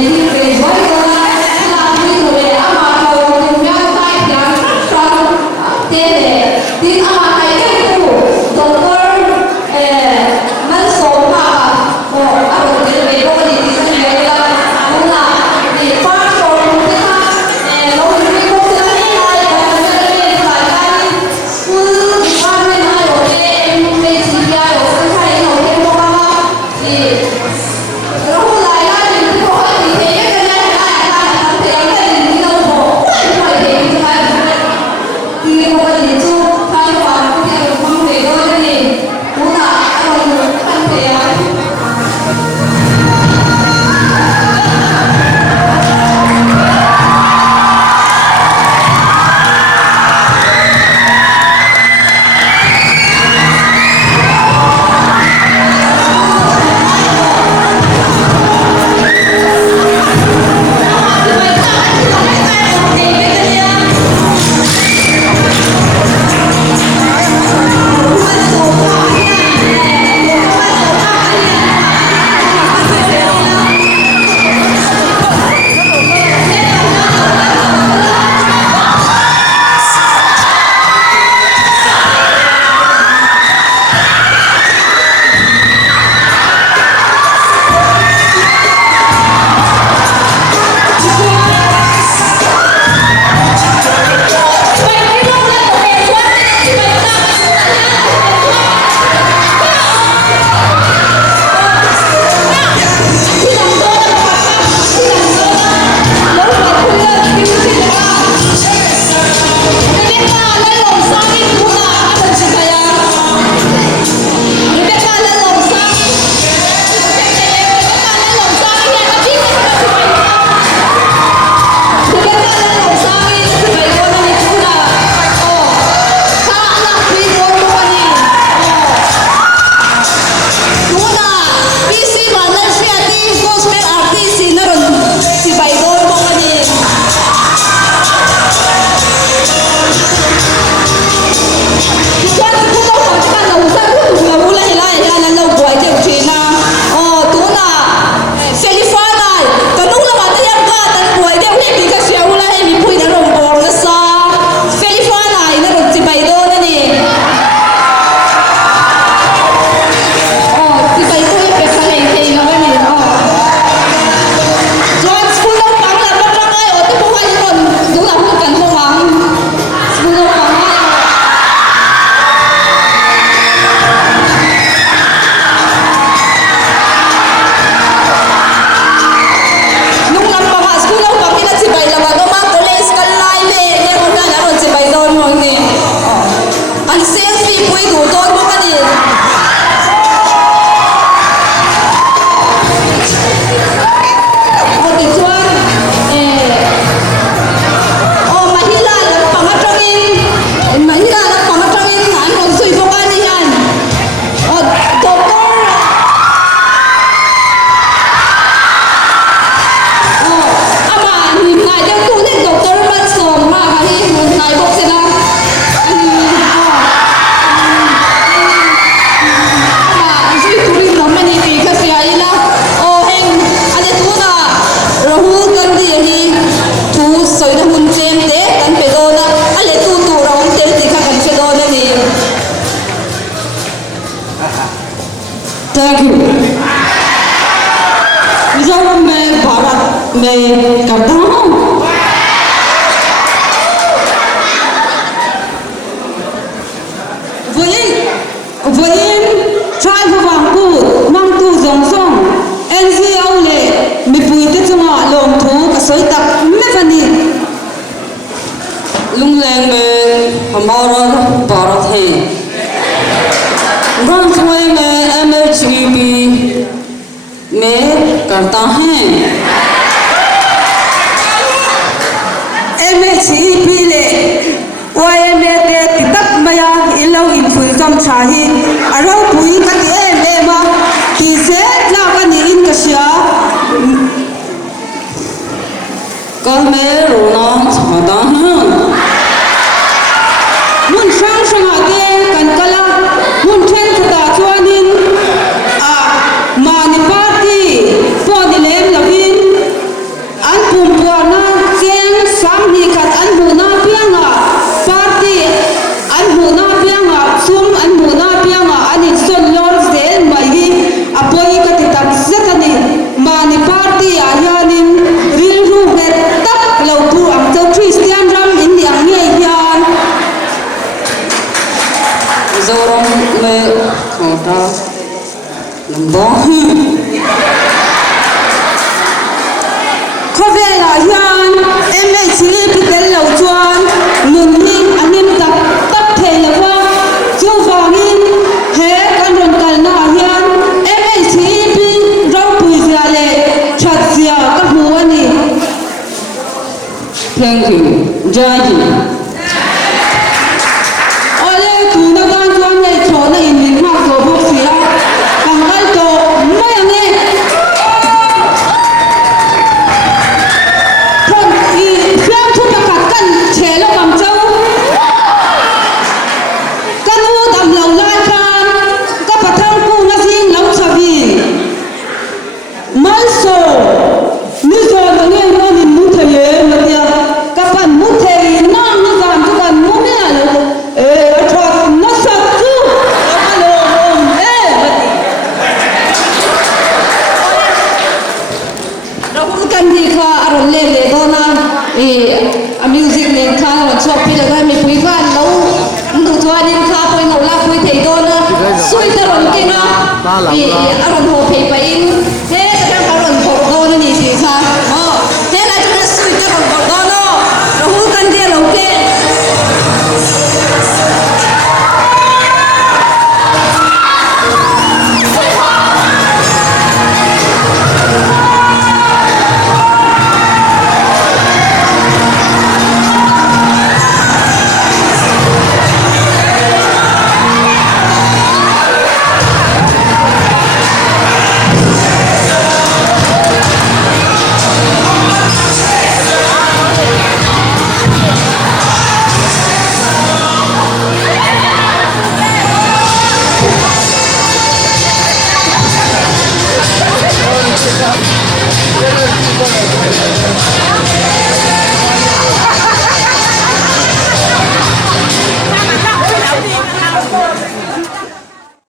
Thank you. Mizoram में भारत में करता हूँ। Vốn trai của vàng cụ mang tu dòng sông NGO lệ mi bùi tết cho ngọ lồng thú cả sới tập mấy phần đi lung lên में हमारा भारत है रंगपुर में MHEB में करता है MHEB ले OMA ते तितक मया इलो इनफुल कम चाही अरो पुई कते लेमा किसे लावनी इन कशिया कल मैं रोना चाहता हूँ mun sang sang ate kan kala mun then khata chuanin a mani party podi lem lovin Bohi. ข้อเวลาเฮียนไม่ชีพิเกลเหล่าจวนเงินนี่อันนี้ตับเทลว่าจู่ฟังอินเฮกันรอนกันนาเฮียนไม่ชีพิเราปุยเสียเลยชัดเสียกับหัวนี่ Thank you. Jaji. โอ้ยคุณนักการจวนในโฉนอินดินมากตัวพวกเสียฟังกันโตไม่ยังไงคนอีเพื่อนทุกประกาศกันเฉลกำเจ้ากันหูดำเหล่าลาชานก็ประทังกูนักสิ่งเหล่าชาบีมันโซนี่โซนเนี่ยมันมุทเยมันเนี่ยกับกันมุทเยน้องนี่กันทุกกันมุเนี่ยชอบนักสักจูแล้วก็ลงเราพูดกันดีค่ะอารมณ์เล่เลยตอนนั้นมิวสิกเล่นค่ะชอบพี่แล้วก็มีคุยกันแล้วดูทัวร์นี่ค่ะไปหนูลากคุยเทยตอนนั้นสวยแต่รอนกินนะอารมณ์โหเพย์ไปอินเฮ้แต่อารมณ์โหโดนนี่สิค่ะอ๋อเฮ้แล้วจะสวยแต่รอนโหโดนเราพูดกันดีเราเก่ง Thank you.